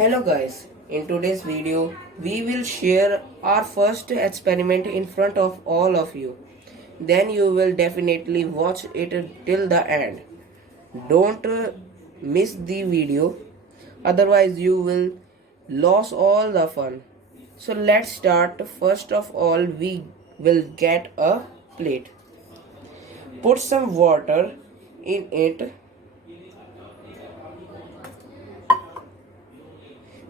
Hello guys, in today's video we will share our first experiment in front of all of you. Then you will definitely watch it till the end. Don't miss the video, otherwise you will lose all the fun. So let's start. First of all, we will get a plate. Put some water in it.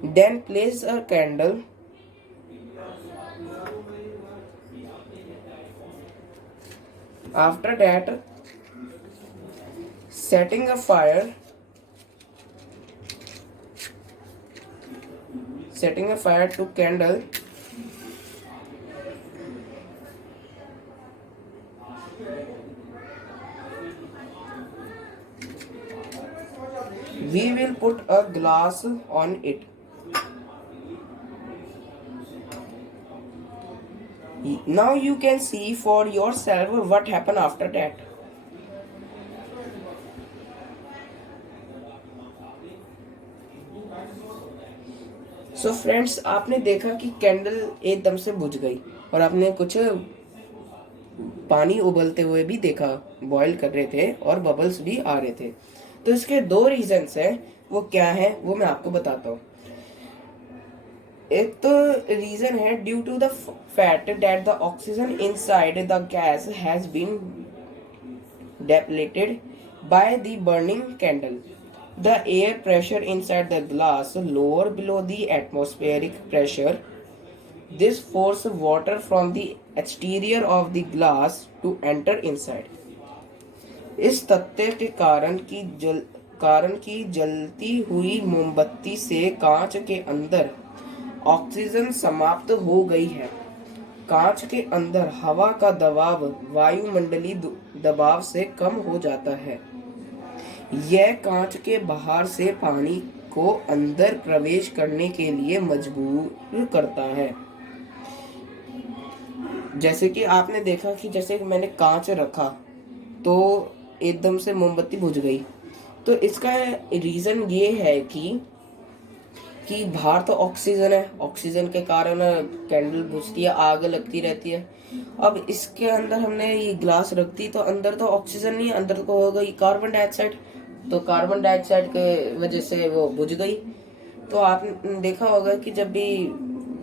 Then place a candle. After that, setting a fire. Setting a fire to candle. We will put a glass on it. Now you can see for yourself what happened after that. So friends, आपने देखा कि candle एकदम से बुझ गई और आपने कुछ पानी उबलते हुए भी देखा, बॉईल कर रहे थे और बबल्स भी आ रहे थे। तो इसके दो रीजंस हैं, वो क्या है वो मैं आपको बताता हूँ। एक तो रीजन है due to the fact that the oxygen inside the gas has been depleted by the burning candle. The air pressure inside the glass lower below the atmospheric pressure. This forces water from the exterior of the glass to enter inside. इस तथ्य के कारण की जलती हुई मोमबत्ती से कांच के अंदर ऑक्सीजन समाप्त हो गई है। कांच के अंदर हवा का दबाव वायुमंडलीय दबाव से कम हो जाता है। यह कांच के बाहर से पानी को अंदर प्रवेश करने के लिए मजबूर करता है। जैसे कि आपने देखा कि जैसे मैंने कांच रखा तो एकदम से मोमबत्ती बुझ गई। तो इसका रीजन ये है कि बाहर तो ऑक्सीजन है, ऑक्सीजन के कारण कैंडल बुझती है, आग लगती रहती है। अब इसके अंदर हमने ये ग्लास रख दी तो अंदर तो ऑक्सीजन नहीं है, अंदर तो हो गई कार्बन डाइऑक्साइड। तो कार्बन डाइऑक्साइड के वजह से वो बुझ गई। तो आपने देखा होगा कि जब भी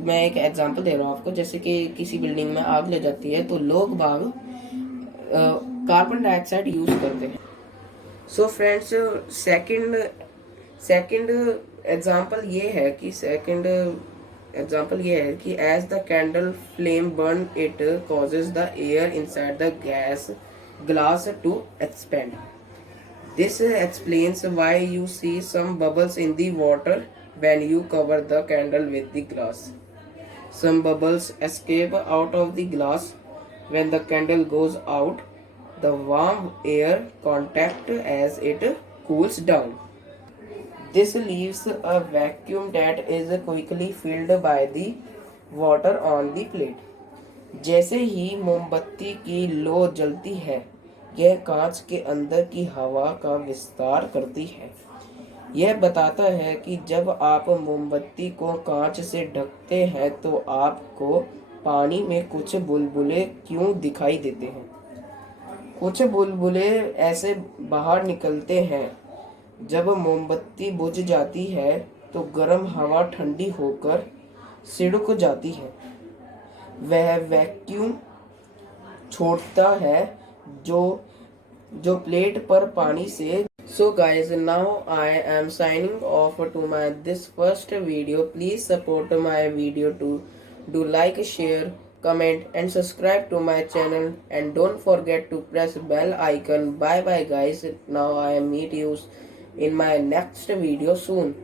मैं एक एग्जांपल दे रहा हूँ आपको, जैसे कि किसी बिल्डिंग में आग लग जाती है तो लोग बाग कार्बन डाइऑक्साइड यूज करते हैं। सो फ्रेंड्स, सेकंड एग्जाम्पल ये है कि as the candle flame burn it causes the air inside the glass to expand. This explains why you see some bubbles in the water when you cover the candle with the glass. Some bubbles escape out of the glass when the candle goes out. The warm air contact as it cools down. This leaves a vacuum that is quickly filled by the water on the plate. जैसे ही मोमबत्ती की लो जलती है, यह कांच के अंदर की हवा का विस्तार करती है। यह बताता है कि जब आप मोमबत्ती को कांच से ढकते हैं तो आपको पानी में कुछ बुलबुले क्यों दिखाई देते हैं। कुछ बुलबुले ऐसे बाहर निकलते हैं। जब मोमबत्ती बुझ जाती है तो गर्म हवा ठंडी होकर सिकुड़ जाती है। वह वैक्यूम छोड़ता है जो प्लेट पर पानी से। So guys, now I am signing off to this first video. Please support my video to do like, share, comment and subscribe to my channel, and don't forget to press bell icon. Bye bye guys. Now I meet you in my next video soon.